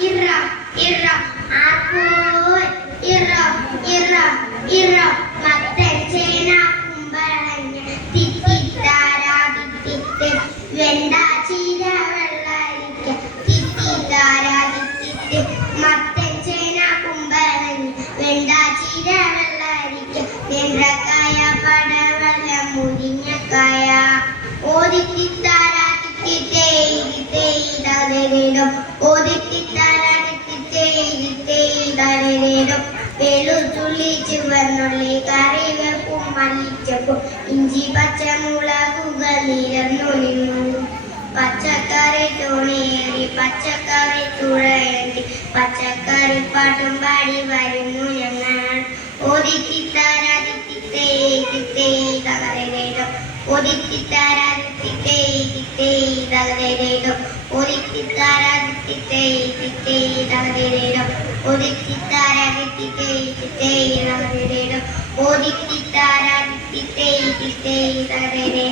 ഇറ ഇറ ആർപ്പോയ് ഇറ ഇറ ഇറ മത്തൻ ചേന കുമ്പളങ്ങ തിത്തിത്താരാതിത്തിത്ത് വെണ്ട ചീര വെള്ളരിക്ക തിത്തിത്താരാതിത്തിത്ത് മത്തൻ ചേന കുമ്പളങ്ങ വെണ്ട ചീര വെള്ളരിക്ക നേന്ത്രക്കായ പടവല മുരിങ്ങക്കായ ഓദിത്തിത്താരാതിത്തിത്തേ വെളുത്തുള്ളി ചുവന്നുള്ളി കറിവേപ്പും മല്ലിച്ചപ്പും ഇഞ്ചി പച്ചമുളകുകൾ നിരന്നൊളിഞ്ഞു പച്ചക്കറി തോണിയേറി പച്ചക്കറി തുഴയേറി പച്ചക്കറി പാട്ടും പാടി വരുന്നു ഞങ്ങൾ ഓദിത്തിത്താരാതിത്തിത്തേ തകരേടം ഓദിത്തിത്താരാതിത്തിത്തേ തകരേടം ഓദിത്തിത്താരാതിത്തിത്തേ തകരേടം ഓദിത്തിത്താരാതിത്തിത്തേ തകരേടം ഓദിത്തിത്താരാതിത്തിത്തേ തകരേടം